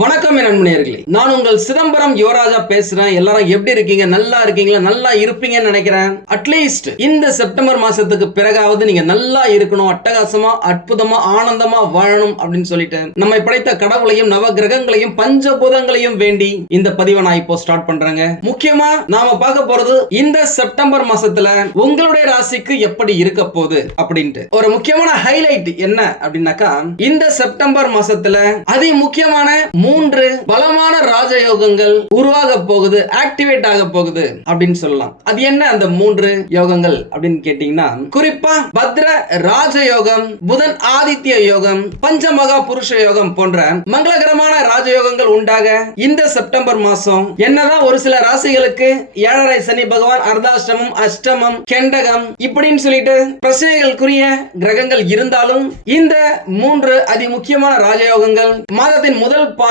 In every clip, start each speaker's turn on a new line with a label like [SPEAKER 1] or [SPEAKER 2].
[SPEAKER 1] வணக்கம் என் நண்பர்களே நான் உங்கள் சிதம்பரம் யுவராஜா பேசுறேன் எல்லாரும் எப்படி இருக்கீங்க நல்லா இருக்கீங்களா நல்லா இருப்பீங்கன்னு நினைக்கிறேன் அட்லீஸ்ட் இந்த செப்டம்பர் மாசத்துக்கு பிறகாவது நீங்க நல்லா இருக்கணும் அட்டகாசமா அற்புதமா ஆனந்தமா வாழணும் அப்படின்னு சொல்லிட்டு நம்ம படைத்த கடவுளையும் நவ கிரகங்களையும் பஞ்சபூதங்களையும் வேண்டி இந்த பதிவை நான் இப்போ ஸ்டார்ட் பண்றேங்க முக்கியமா நாம பார்க்க போறது இந்த செப்டம்பர் மாசத்துல உங்களுடைய ராசிக்கு எப்படி இருக்க போகுது அப்படின்ட்டு ஒரு முக்கியமான ஹைலைட் என்ன அப்படின்னாக்கா இந்த செப்டம்பர் மாசத்துல அதி முக்கியமான மூன்று பலமான ராஜயோகங்கள் உருவாக போகுது ஆக்டிவேட் ஆக போகுது அப்படின்னு சொல்லலாம் அது என்ன அந்த மூன்று யோகங்கள் அப்படின்னு கேட்டீங்கன்னா குறிப்பா பத்ர ராஜயோகம் புதன் ஆதித்ய யோகம் பஞ்சமகா புருஷ யோகம் போன்ற மங்களகரமான ராஜயோகங்கள் உண்டாக இந்த செப்டம்பர் மாசம் என்னதான் ஒரு சில ராசிகளுக்கு ஏழரை சனி பகவான் அர்தாஷ்டமம் அஷ்டமம் கெண்டகம் இப்படின்னு சொல்லிட்டு பிரச்சனைகளுக்குரிய கிரகங்கள் இருந்தாலும் இந்த மூன்று அதி முக்கியமான ராஜயோகங்கள் மாதத்தின் முதல் பா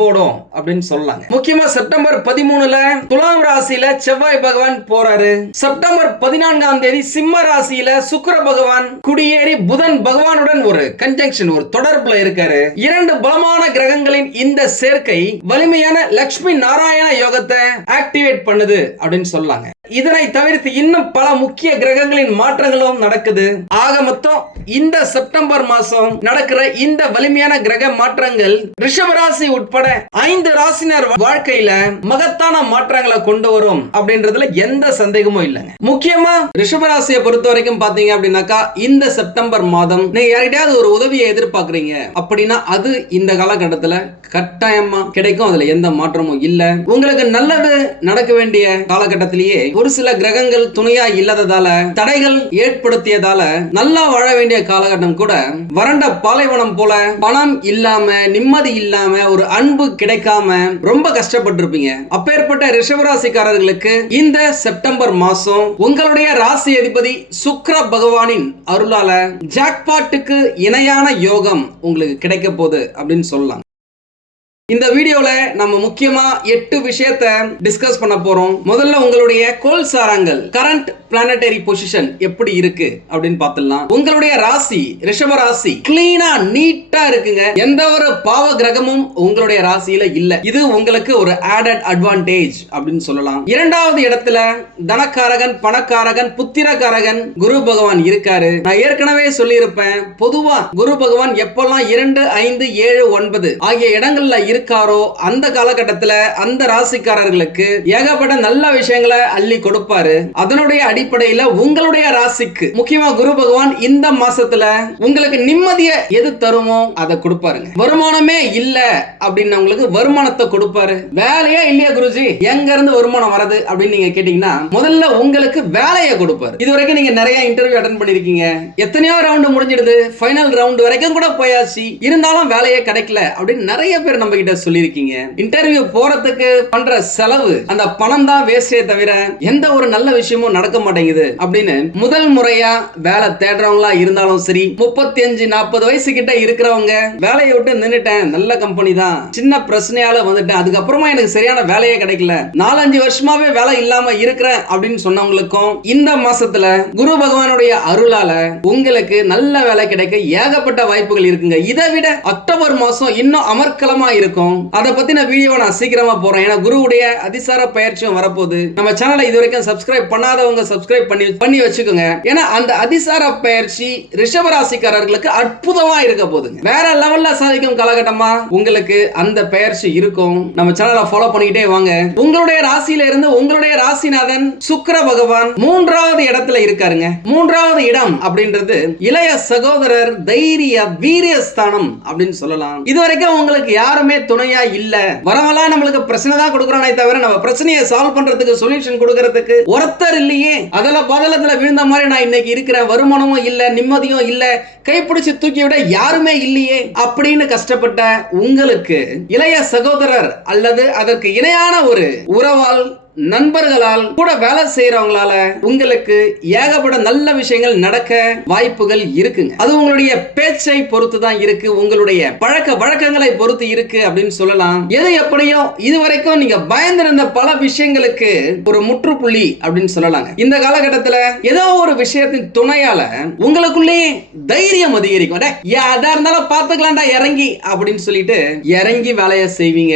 [SPEAKER 1] போடும் அப்படின்னு சொல்லலாங்க முக்கியமா செப்டம்பர் பதிமூணுல துலாம் ராசியில செவ்வாய் பகவான் போறாரு செப்டம்பர் பதினான்காம் தேதி சிம்ம ராசியில சுக்கர பகவான் குடியேறி புதன் பகவானுடன் ஒரு கன்ஜங்ஷன் ஒரு தொடர்புல இருக்காரு இரண்டு பலமான கிரகங்களின் இந்த சேர்க்கை வலிமையான லட்சுமி நாராயண யோகத்தை ஆக்டிவேட் பண்ணுது அப்படின்னு சொல்லலாங்க இதனை தவிர்த்து இன்னும் பல முக்கிய கிரகங்களின் மாற்றங்களும் நடக்குது ஆக மொத்தம் இந்த செப்டம்பர் மாசம் நடக்கிற இந்த வலிமையான கிரக மாற்றங்கள் ரிஷபராசி உட்பட ஐந்து ராசினர் வாழ்க்கையில மகத்தான மாற்றங்களை கொண்டு வரும் அப்படின்றதுல எந்த சந்தேகமும் இல்லைங்க முக்கியமா ரிஷபராசியை பொறுத்த வரைக்கும் பாத்தீங்க அப்படின்னாக்கா இந்த செப்டம்பர் மாதம் நீங்க யார்கிட்டயாவது ஒரு உதவியை எதிர்பார்க்கறீங்க அப்படின்னா அது இந்த காலகட்டத்துல கட்டாயமா கிடைக்கும் அதுல எந்த மாற்றமும் இல்ல உங்களுக்கு நல்லது நடக்க வேண்டிய காலகட்டத்திலேயே ஒரு சில கிரகங்கள் துணையா இல்லாததால தடைகள் ஏற்படுத்தியதால நல்லா வாழ வேண்டிய காலகட்டம் கூட வறண்ட பாலைவனம் போல பணம் இல்லாம நிம்மதி இல்லாம ஒரு அன்பு கிடைக்காம ரொம்ப கஷ்டப்பட்டு இருப்பீங்க அப்பேற்பட்ட ரிஷபராசிக்காரர்களுக்கு இந்த செப்டம்பர் மாசம் உங்களுடைய ராசி அதிபதி சுக்ர பகவானின் அருளால ஜாக்பாட்டுக்கு இணையான யோகம் உங்களுக்கு கிடைக்க போகுது அப்படின்னு சொல்லலாம் இந்த வீடியோல நம்ம முக்கியமா எட்டு விஷயத்த டிஸ்கஸ் பண்ண போறோம் முதல்ல உங்களுடைய கோல் சாரங்கள் கரண்ட் பிளானட்டரி பொசிஷன் எப்படி இருக்கு அப்படின்னு பார்த்துடலாம் உங்களுடைய ராசி ரிஷப ராசி கிளீனா நீட்டா இருக்குங்க எந்த ஒரு பாவ கிரகமும் உங்களுடைய ராசியில இல்ல இது உங்களுக்கு ஒரு ஆடட் அட்வான்டேஜ் அப்படின்னு சொல்லலாம் இரண்டாவது இடத்துல தனக்காரகன் பணக்காரகன் புத்திரக்காரகன் குரு பகவான் இருக்காரு நான் ஏற்கனவே சொல்லியிருப்பேன் பொதுவா குரு பகவான் எப்பெல்லாம் இரண்டு ஐந்து ஏழு ஒன்பது ஆகிய இடங்கள்ல இருக்கு இருக்காரோ அந்த காலகட்டத்துல அந்த ராசிக்காரர்களுக்கு ஏகப்பட்ட நல்ல விஷயங்களை அள்ளி கொடுப்பாரு அதனுடைய அடிப்படையில உங்களுடைய ராசிக்கு முக்கியமா குரு பகவான் இந்த மாசத்துல உங்களுக்கு நிம்மதியை எது தருமோ அதை கொடுப்பாருங்க வருமானமே இல்ல அப்படின்னு உங்களுக்கு வருமானத்தை கொடுப்பாரு வேலையா இல்லையா குருஜி எங்க இருந்து வருமானம் வரது அப்படின்னு நீங்க கேட்டீங்கன்னா முதல்ல உங்களுக்கு வேலையை கொடுப்பாரு இது வரைக்கும் நீங்க நிறைய இன்டர்வியூ அட்டன் பண்ணிருக்கீங்க எத்தனையோ ரவுண்ட் முடிஞ்சிடுது ஃபைனல் ரவுண்ட் வரைக்கும் கூட போயாச்சு இருந்தாலும் வேலையே கிடைக்கல அப்படின்னு நிறைய பேர் நம்ம கிட்ட சொல்லியிருக்கீங்க இன்டர்வியூ போறதுக்கு பண்ற செலவு அந்த பணம் தான் வேஸ்டே தவிர எந்த ஒரு நல்ல விஷயமும் நடக்க மாட்டேங்குது அப்படின்னு முதல் முறையா வேலை தேடுறவங்களா இருந்தாலும் சரி முப்பத்தி அஞ்சு நாற்பது வயசு கிட்ட இருக்கிறவங்க வேலையை விட்டு நின்றுட்டேன் நல்ல கம்பெனி தான் சின்ன பிரச்சனையால வந்துட்டேன் அதுக்கப்புறமா எனக்கு சரியான வேலையே கிடைக்கல நாலஞ்சு வருஷமாவே வேலை இல்லாம இருக்கிறேன் அப்படின்னு சொன்னவங்களுக்கும் இந்த மாசத்துல குரு பகவானுடைய அருளால உங்களுக்கு நல்ல வேலை கிடைக்க ஏகப்பட்ட வாய்ப்புகள் இருக்குங்க இதை விட அக்டோபர் மாசம் இன்னும் அமர்க்கலமா இருக்கும் இருக்கும் அதை பத்தின வீடியோ நான் சீக்கிரமா போறேன் ஏன்னா குருவுடைய அதிசார பயிற்சியும் வரப்போது நம்ம சேனலை இது வரைக்கும் சப்ஸ்கிரைப் பண்ணாதவங்க சப்ஸ்கிரைப் பண்ணி பண்ணி வச்சுக்கோங்க ஏன்னா அந்த அதிசார பயிற்சி ரிஷபராசிக்காரர்களுக்கு அற்புதமா இருக்க போதுங்க வேற லெவல்ல சாதிக்கும் காலகட்டமா உங்களுக்கு அந்த பயிற்சி இருக்கும் நம்ம சேனலை ஃபாலோ பண்ணிக்கிட்டே வாங்க உங்களுடைய ராசியில இருந்து உங்களுடைய ராசிநாதன் சுக்கர பகவான் மூன்றாவது இடத்துல இருக்காருங்க மூன்றாவது இடம் அப்படின்றது இளைய சகோதரர் தைரிய வீரிய ஸ்தானம் அப்படின்னு சொல்லலாம் இது வரைக்கும் உங்களுக்கு யாருமே துணையா இல்ல வரவெல்லாம் நம்மளுக்கு பிரச்சனை தான் கொடுக்குறானே தவிர நம்ம பிரச்சனையை சால்வ் பண்றதுக்கு சொல்யூஷன் கொடுக்கறதுக்கு ஒருத்தர் இல்லையே அதில் பதலத்தில் விழுந்த மாதிரி நான் இன்னைக்கு இருக்கிறேன் வருமானமும் இல்லை நிம்மதியும் இல்லை கைப்பிடிச்சு தூக்கி விட யாருமே இல்லையே அப்படின்னு கஷ்டப்பட்ட உங்களுக்கு இளைய சகோதரர் அல்லது அதற்கு இணையான ஒரு உறவால் நண்பர்களால் கூட வேலை செய்யறவங்களால உங்களுக்கு ஏகப்பட நல்ல விஷயங்கள் நடக்க வாய்ப்புகள் இருக்குங்க அது உங்களுடைய பேச்சை பொறுத்து தான் இருக்கு உங்களுடைய பழக்க வழக்கங்களை பொறுத்து இருக்கு அப்படின்னு சொல்லலாம் எது எப்படியோ இதுவரைக்கும் நீங்க பயந்திருந்த பல விஷயங்களுக்கு ஒரு முற்றுப்புள்ளி அப்படின்னு சொல்லலாங்க இந்த காலகட்டத்துல ஏதோ ஒரு விஷயத்தின் துணையால உங்களுக்குள்ளே தைரியம் அதிகரிக்கும் அடா இருந்தாலும் பாத்துக்கலாம்டா இறங்கி அப்படின்னு சொல்லிட்டு இறங்கி வேலையை செய்வீங்க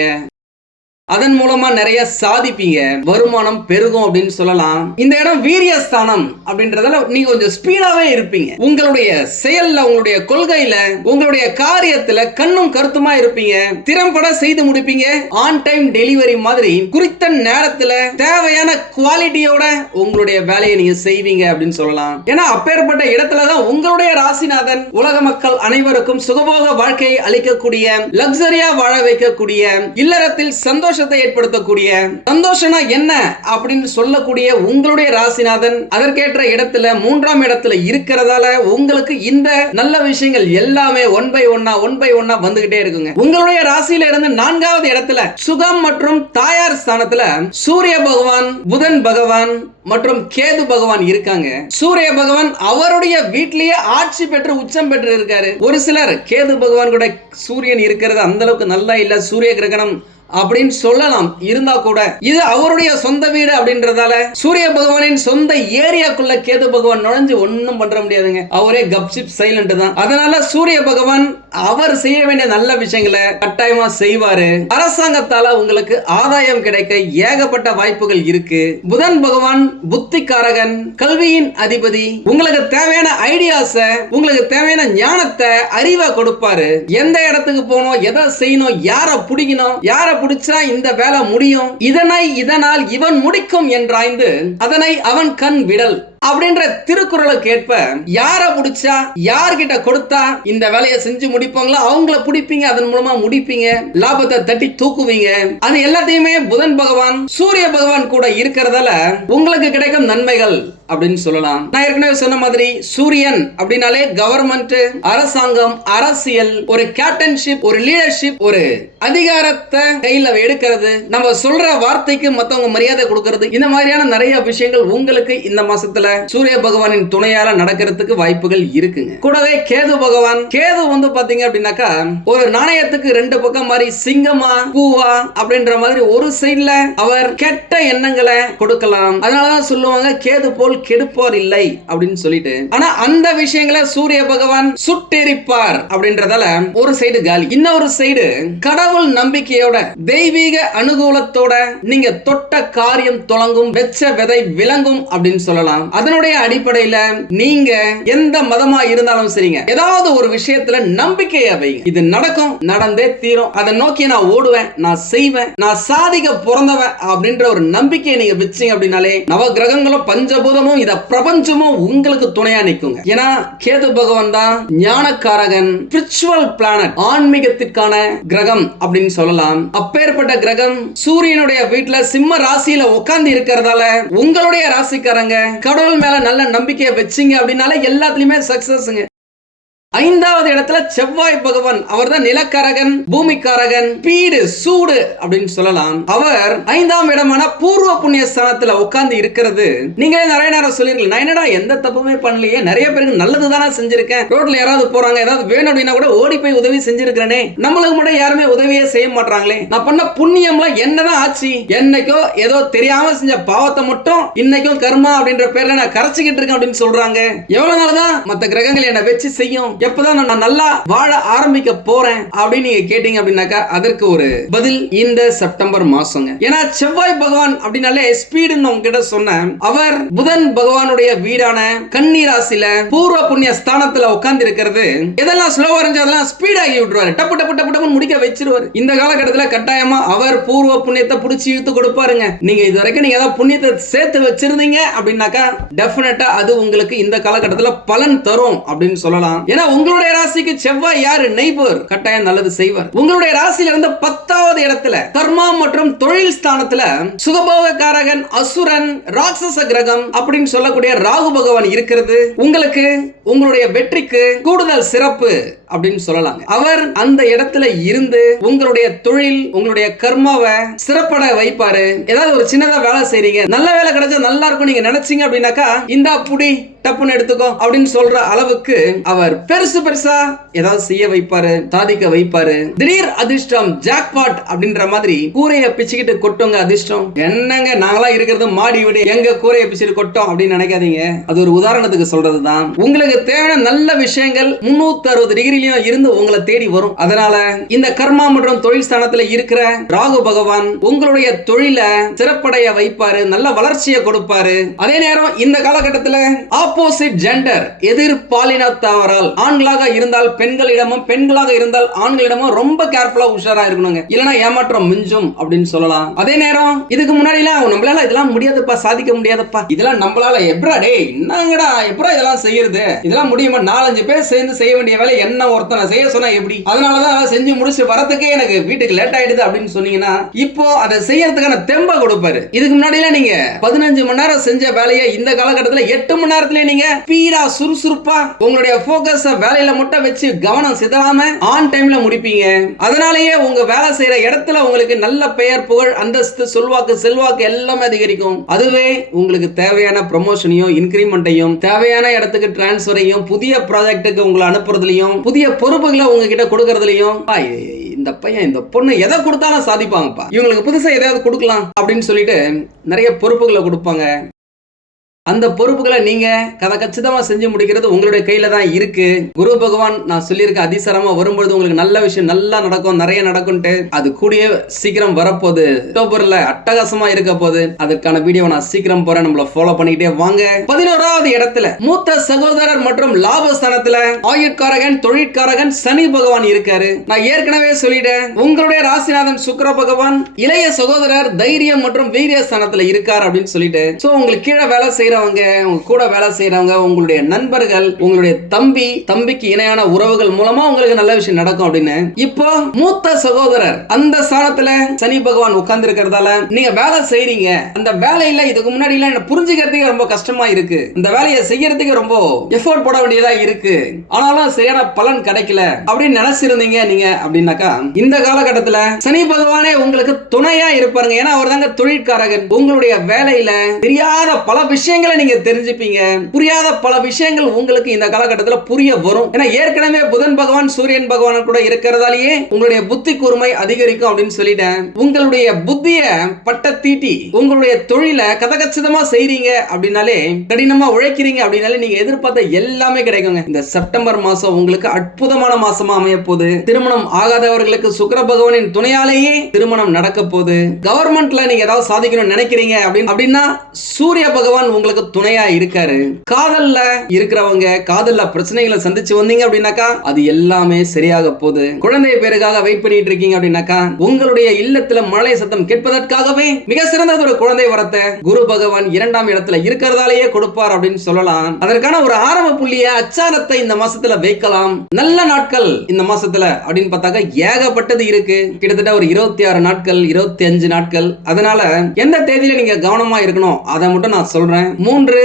[SPEAKER 1] அதன் மூலமா நிறைய சாதிப்பீங்க வருமானம் பெருகும் அப்படின்னு சொல்லலாம் இந்த இடம் வீரியஸ்தானம் அப்படின்றதால நீங்க கொஞ்சம் ஸ்பீடாவே இருப்பீங்க உங்களுடைய செயல்ல உங்களுடைய கொள்கையில உங்களுடைய காரியத்துல கண்ணும் கருத்துமா இருப்பீங்க திறம்பட செய்து முடிப்பீங்க ஆன் டைம் டெலிவரி மாதிரி குறித்த நேரத்துல தேவையான குவாலிட்டியோட உங்களுடைய வேலையை நீங்க செய்வீங்க அப்படின்னு சொல்லலாம் ஏன்னா அப்பேற்பட்ட இடத்துலதான் உங்களுடைய ராசிநாதன் உலக மக்கள் அனைவருக்கும் சுகபோக வாழ்க்கையை அளிக்கக்கூடிய லக்ஸரியா வாழ வைக்கக்கூடிய இல்லறத்தில் சந்தோஷ சந்தோஷத்தை ஏற்படுத்தக்கூடிய சந்தோஷம்னா என்ன அப்படின்னு சொல்லக்கூடிய உங்களுடைய ராசிநாதன் அதற்கேற்ற இடத்துல மூன்றாம் இடத்துல இருக்கிறதால உங்களுக்கு இந்த நல்ல விஷயங்கள் எல்லாமே ஒன் பை ஒன்னா ஒன் பை ஒன்னா வந்துகிட்டே இருக்குங்க உங்களுடைய ராசியில இருந்து நான்காவது இடத்துல சுகம் மற்றும் தாயார் ஸ்தானத்துல சூரிய பகவான் புதன் பகவான் மற்றும் கேது பகவான் இருக்காங்க சூரிய பகவான் அவருடைய வீட்டிலேயே ஆட்சி பெற்று உச்சம் பெற்று இருக்காரு ஒரு சிலர் கேது பகவான் கூட சூரியன் இருக்கிறது அந்த அளவுக்கு நல்லா இல்ல சூரிய கிரகணம் அப்படின்னு சொல்லலாம் இருந்தா கூட இது அவருடைய சொந்த வீடு அப்படின்றதால சூரிய பகவானின் சொந்த ஏரியாக்குள்ள கேது பகவான் நுழைஞ்சு ஒன்றும் பண்ற முடியாதுங்க அவரே கப்சிப் சைலண்ட் தான் அதனால சூரிய பகவான் அவர் செய்ய வேண்டிய நல்ல விஷயங்களை கட்டாயமா செய்வாரு அரசாங்கத்தால உங்களுக்கு ஆதாயம் கிடைக்க ஏகப்பட்ட வாய்ப்புகள் இருக்கு புதன் பகவான் புத்திக்காரகன் கல்வியின் அதிபதி உங்களுக்கு தேவையான ஐடியாஸ உங்களுக்கு தேவையான ஞானத்தை அறிவை கொடுப்பாரு எந்த இடத்துக்கு போகணும் எதை செய்யணும் யாரை பிடிக்கணும் யாரை முடிச்சா இந்த வேலை முடியும் இதனை இதனால் இவன் முடிக்கும் என்றாய்ந்து அதனை அவன் கண் விடல் அப்படின்ற திருக்குறளை கேட்ப யாரை முடிச்சா யார்கிட்ட கொடுத்தா இந்த வேலையை செஞ்சு முடிப்பாங்களோ அவங்கள பிடிப்பீங்க அதன் மூலமா முடிப்பீங்க லாபத்தை தட்டி தூக்குவீங்க அது எல்லாத்தையுமே புதன் பகவான் சூரிய பகவான் கூட இருக்கிறதால உங்களுக்கு கிடைக்கும் நன்மைகள் அப்படின்னு சொல்லலாம் நான் ஏற்கனவே சொன்ன மாதிரி சூரியன் அப்படின்னாலே கவர்மெண்ட் அரசாங்கம் அரசியல் ஒரு கேப்டன்ஷிப் ஒரு லீடர்ஷிப் ஒரு அதிகாரத்தை கையில எடுக்கிறது நம்ம சொல்ற வார்த்தைக்கு மத்தவங்க மரியாதை கொடுக்கறது இந்த மாதிரியான நிறைய விஷயங்கள் உங்களுக்கு இந்த மாசத்துல சூரிய பகவானின் துணையால நடக்கிறதுக்கு வாய்ப்புகள் இருக்குங்க கூடவே கேது பகவான் கேது வந்து பாத்தீங்க அப்படின்னாக்கா ஒரு நாணயத்துக்கு ரெண்டு பக்கம் மாதிரி சிங்கமா பூவா அப்படின்ற மாதிரி ஒரு சைட்ல அவர் கெட்ட எண்ணங்களை கொடுக்கலாம் அதனாலதான் சொல்லுவாங்க கேது போல் கெடுப்பார் இல்லை அப்படின்னு சொல்லிட்டு ஆனா அந்த விஷயங்களை சூரிய பகவான் சுட்டெரிப்பார் அப்படின்றதால ஒரு சைடு காலி இன்னொரு சைடு கடவுள் நம்பிக்கையோட தெய்வீக அனுகூலத்தோட நீங்க தொட்ட காரியம் தொடங்கும் வெச்ச விதை விளங்கும் அப்படின்னு சொல்லலாம் அதனுடைய அடிப்படையில நீங்க எந்த மதமா இருந்தாலும் சரிங்க ஏதாவது ஒரு விஷயத்துல நம்பிக்கையா வைங்க இது நடக்கும் நடந்தே தீரும் அதை நோக்கி நான் ஓடுவேன் நான் செய்வேன் நான் சாதிக்க பிறந்தவன் அப்படின்ற ஒரு நம்பிக்கையை நீங்க வச்சீங்க அப்படின்னாலே நவ கிரகங்களும் பஞ்சபூதமும் இத பிரபஞ்சமும் உங்களுக்கு துணையா நிற்குங்க ஏன்னா கேது பகவான் தான் ஞானக்காரகன் ஸ்பிரிச்சுவல் பிளானட் ஆன்மீகத்திற்கான கிரகம் அப்படின்னு சொல்லலாம் அப்பேற்பட்ட கிரகம் சூரியனுடைய வீட்டுல சிம்ம ராசியில உட்கார்ந்து இருக்கிறதால உங்களுடைய ராசிக்காரங்க கடவுள் கடவுள் மேலே நல்ல நம்பிக்கையை வச்சிங்க அப்படின்னாலே எல்லாத்துலேயுமே சக்சஸ்ங்க ஐந்தாவது இடத்துல செவ்வாய் பகவான் அவர் தான் நிலக்கரகன் பூமிக்காரகன் பீடு சூடு அப்படின்னு சொல்லலாம் அவர் ஐந்தாம் இடமான பூர்வ புண்ணிய ஸ்தானத்துல உட்கார்ந்து இருக்கிறது நீங்களே நிறைய நேரம் சொல்லிருக்கீங்க நான் என்னடா எந்த தப்புமே பண்ணலையே நிறைய பேருக்கு நல்லது தானே செஞ்சிருக்கேன் ரோட்ல யாராவது போறாங்க ஏதாவது வேணும் அப்படின்னா கூட ஓடி போய் உதவி செஞ்சிருக்கிறேனே நம்மளுக்கு மட்டும் யாருமே உதவியே செய்ய மாட்டாங்களே நான் பண்ண புண்ணியம்ல என்னதான் ஆச்சு என்னைக்கோ ஏதோ தெரியாம செஞ்ச பாவத்தை மட்டும் இன்னைக்கும் கர்மா அப்படின்ற பேர்ல நான் கரைச்சிக்கிட்டு இருக்கேன் அப்படின்னு சொல்றாங்க எவ்வளவு நாள் தான் மத்த கிரகங்கள் என்னை வச்சு செய்யும் எப்பதான் நான் நல்லா வாழ ஆரம்பிக்க போறேன் அப்படின்னு நீங்க கேட்டீங்க அப்படின்னாக்கா அதற்கு ஒரு பதில் இந்த செப்டம்பர் மாசங்க ஏன்னா செவ்வாய் பகவான் அப்படின்னாலே ஸ்பீடுன்னு உங்ககிட்ட சொன்னேன் அவர் புதன் பகவானுடைய வீடான கன்னி பூர்வ புண்ணிய ஸ்தானத்துல உட்கார்ந்து இருக்கிறது எதெல்லாம் ஸ்லோவா இருந்து அதெல்லாம் ஸ்பீடாகி விட்டுருவாரு டப்பு டப்பு டப்பு டப்பு முடிக்க வச்சிருவாரு இந்த காலகட்டத்தில் கட்டாயமா அவர் பூர்வ புண்ணியத்தை பிடிச்சி இழுத்து கொடுப்பாருங்க நீங்க இது வரைக்கும் நீங்க ஏதாவது புண்ணியத்தை சேர்த்து வச்சிருந்தீங்க அப்படின்னாக்கா டெபினட்டா அது உங்களுக்கு இந்த காலகட்டத்தில் பலன் தரும் அப்படின்னு சொல்லலாம் ஏன்னா உங்களுடைய ராசிக்கு செவ்வாய் யாரு நெய்பர் கட்டாயம் நல்லது செய்வார் உங்களுடைய ராசியில இருந்த பத்தாவது இடத்துல கர்மா மற்றும் தொழில் ஸ்தானத்துல சுகபோக காரகன் அசுரன் ராட்சச கிரகம் அப்படின்னு சொல்லக்கூடிய ராகு பகவான் இருக்கிறது உங்களுக்கு உங்களுடைய வெற்றிக்கு கூடுதல் சிறப்பு அப்படின்னு சொல்லலாங்க அவர் அந்த இடத்துல இருந்து உங்களுடைய தொழில் உங்களுடைய கர்மாவை சிறப்பட வைப்பாரு ஏதாவது ஒரு சின்னதா வேலை செய்றீங்க நல்ல வேலை கிடைச்சா நல்லா இருக்கும் நீங்க நினைச்சீங்க அப்படின்னாக்கா இந்த புடி டப்புன்னு எடுத்துக்கோ அப்படின்னு சொல்ற அளவுக்கு அவர் பெருசு பெருசா ஏதாவது செய்ய வைப்பாரு சாதிக்க வைப்பாரு திடீர் அதிர்ஷ்டம் ஜாக்பாட் அப்படின்ற மாதிரி கூரையை பிச்சுக்கிட்டு கொட்டுங்க அதிர்ஷ்டம் என்னங்க நாங்களா இருக்கிறது மாடி விடு எங்க கூரையை பிச்சுட்டு கொட்டோம் அப்படின்னு நினைக்காதீங்க அது ஒரு உதாரணத்துக்கு சொல்றதுதான் உங்களுக்கு தேவையான நல்ல விஷயங்கள் முன்னூத்தி அறுபது டிகிரிலையும் இருந்து உங்களை தேடி வரும் அதனால இந்த கர்மா மற்றும் தொழில் ஸ்தானத்துல இருக்கிற ராகு பகவான் உங்களுடைய தொழில சிறப்படைய வைப்பாரு நல்ல வளர்ச்சியை கொடுப்பாரு அதே நேரம் இந்த காலகட்டத்தில் ஆப் ஆப்போசிட் ஜெண்டர் எதிர் பாலினத்தவரால் ஆண்களாக இருந்தால் பெண்களிடமும் பெண்களாக இருந்தால் ஆண்களிடமும் ரொம்ப கேர்ஃபுல்லா உஷாரா இருக்கணுங்க இல்லைன்னா ஏமாற்றம் மிஞ்சும் அப்படின்னு சொல்லலாம் அதே நேரம் இதுக்கு முன்னாடி எல்லாம் நம்மளால இதெல்லாம் முடியாதுப்பா சாதிக்க முடியாதுப்பா இதெல்லாம் நம்மளால எப்படா டே என்னங்கடா எப்படா இதெல்லாம் செய்யறது இதெல்லாம் முடியுமா நாலஞ்சு பேர் சேர்ந்து செய்ய வேண்டிய வேலை என்ன ஒருத்தனை செய்ய சொன்னா எப்படி அதனாலதான் செஞ்சு முடிச்சு வரதுக்கே எனக்கு வீட்டுக்கு லேட் ஆயிடுது அப்படின்னு சொன்னீங்கன்னா இப்போ அதை செய்யறதுக்கான தெம்ப கொடுப்பாரு இதுக்கு முன்னாடி எல்லாம் நீங்க பதினஞ்சு மணி நேரம் செஞ்ச வேலையை இந்த காலகட்டத்தில் எட்டு மணி நேரத்துல நீங்க ஸ்பீடா சுறுசுறுப்பா உங்களுடைய போக்கஸ வேலையில மட்டும் வச்சு கவனம் சிதறாம ஆன் டைம்ல முடிப்பீங்க அதனாலேயே உங்க வேலை செய்யற இடத்துல உங்களுக்கு நல்ல பெயர் புகழ் அந்தஸ்து செல்வாக்கு செல்வாக்கு எல்லாமே அதிகரிக்கும் அதுவே உங்களுக்கு தேவையான ப்ரமோஷனையும் இன்கிரிமெண்ட்டையும் தேவையான இடத்துக்கு டிரான்ஸ்ஃபரையும் புதிய ப்ராஜெக்டுக்கு உங்களை அனுப்புறதுலையும் புதிய பொறுப்புகளை உங்ககிட்ட கொடுக்கறதுலையும் இந்த பையன் இந்த பொண்ணு எதை கொடுத்தாலும் சாதிப்பாங்கப்பா இவங்களுக்கு புதுசாக எதாவது கொடுக்கலாம் அப்படின்னு சொல்லிட்டு நிறைய பொறுப்புகளை கொடுப்பாங்க அந்த பொறுப்புகளை நீங்க கதை கச்சிதமா செஞ்சு முடிக்கிறது உங்களுடைய கையில தான் இருக்கு குரு பகவான் நான் சொல்லியிருக்க அதிசரமா வரும்பொழுது உங்களுக்கு நல்ல விஷயம் நல்லா நடக்கும் நிறைய நடக்கும்ட்டு அது கூடிய சீக்கிரம் வரப்போகுது அக்டோபர்ல அட்டகாசமா இருக்க போகுது அதற்கான வீடியோ நான் சீக்கிரம் போறேன் நம்மள ஃபாலோ பண்ணிக்கிட்டே வாங்க பதினோராவது இடத்துல மூத்த சகோதரர் மற்றும் லாபஸ்தானத்துல ஆயுட்காரகன் தொழிற்காரகன் சனி பகவான் இருக்காரு நான் ஏற்கனவே சொல்லிட்டேன் உங்களுடைய ராசிநாதன் சுக்கர பகவான் இளைய சகோதரர் தைரியம் மற்றும் வீரிய இருக்காரு அப்படின்னு சொல்லிட்டு சோ உங்களுக்கு கீழே வேலை செய்யற செய்கிறவங்க உங்க கூட வேலை செய்கிறவங்க உங்களுடைய நண்பர்கள் உங்களுடைய தம்பி தம்பிக்கு இணையான உறவுகள் மூலமா உங்களுக்கு நல்ல விஷயம் நடக்கும் அப்படின்னு இப்போ மூத்த சகோதரர் அந்த ஸ்தானத்துல சனி பகவான் உட்கார்ந்து இருக்கிறதால நீங்க வேலை செய்றீங்க அந்த வேலையில இதுக்கு முன்னாடி எல்லாம் புரிஞ்சுக்கிறதுக்கு ரொம்ப கஷ்டமா இருக்கு இந்த வேலையை செய்யறதுக்கு ரொம்ப எஃபோர்ட் போட வேண்டியதா இருக்கு ஆனாலும் சரியான பலன் கிடைக்கல அப்படின்னு நினைச்சிருந்தீங்க நீங்க அப்படின்னாக்கா இந்த காலகட்டத்துல சனி பகவானே உங்களுக்கு துணையா இருப்பாருங்க ஏன்னா அவர் தாங்க தொழிற்காரகன் உங்களுடைய வேலையில தெரியாத பல விஷயங்கள் விஷயங்களை நீங்க தெரிஞ்சுப்பீங்க புரியாத பல விஷயங்கள் உங்களுக்கு இந்த காலகட்டத்தில் புரிய வரும் ஏன்னா ஏற்கனவே புதன் பகவான் சூரியன் பகவான் கூட இருக்கிறதாலேயே உங்களுடைய புத்தி கூர்மை அதிகரிக்கும் அப்படின்னு சொல்லிட்டேன் உங்களுடைய புத்திய பட்ட தீட்டி உங்களுடைய தொழிலை கதகச்சிதமா செய்றீங்க அப்படின்னாலே கடினமா உழைக்கிறீங்க அப்படின்னாலே நீங்க எதிர்பார்த்த எல்லாமே கிடைக்குங்க இந்த செப்டம்பர் மாசம் உங்களுக்கு அற்புதமான மாசமா அமைய போது திருமணம் ஆகாதவர்களுக்கு சுக்கர பகவானின் துணையாலேயே திருமணம் நடக்க போகுது கவர்மெண்ட்ல நீங்க ஏதாவது சாதிக்கணும்னு நினைக்கிறீங்க அப்படின்னு அப்படின்னா சூரிய பகவான் உங்களுக்கு உங்களுக்கு துணையா இருக்காரு காதல்ல இருக்கிறவங்க காதல்ல பிரச்சனைகளை சந்திச்சு வந்தீங்க அப்படின்னாக்கா அது எல்லாமே சரியாக போகுது குழந்தை பேருக்காக வெயிட் பண்ணிட்டு இருக்கீங்க அப்படின்னாக்கா உங்களுடைய இல்லத்துல மழை சத்தம் கேட்பதற்காகவே மிக சிறந்ததோட ஒரு குழந்தை வரத்தை குரு பகவான் இரண்டாம் இடத்துல இருக்கிறதாலேயே கொடுப்பார் அப்படின்னு சொல்லலாம் அதற்கான ஒரு ஆரம்ப புள்ளிய அச்சாரத்தை இந்த மாசத்துல வைக்கலாம் நல்ல நாட்கள் இந்த மாசத்துல அப்படின்னு பார்த்தாக்கா ஏகப்பட்டது இருக்கு கிட்டத்தட்ட ஒரு இருபத்தி ஆறு நாட்கள் இருபத்தி அஞ்சு நாட்கள் அதனால எந்த தேதியில நீங்க கவனமா இருக்கணும் அதை மட்டும் நான் சொல்றேன் மூன்று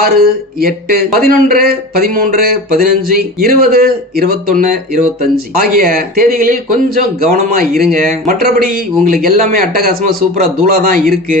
[SPEAKER 1] ஆறு எட்டு பதினொன்று பதிமூன்று பதினஞ்சு இருபது இருபத்தொன்னு இருபத்தஞ்சு ஆகிய தேதிகளில் கொஞ்சம் கவனமா இருங்க மற்றபடி உங்களுக்கு எல்லாமே அட்டகாசமா சூப்பரா தூளா தான் இருக்கு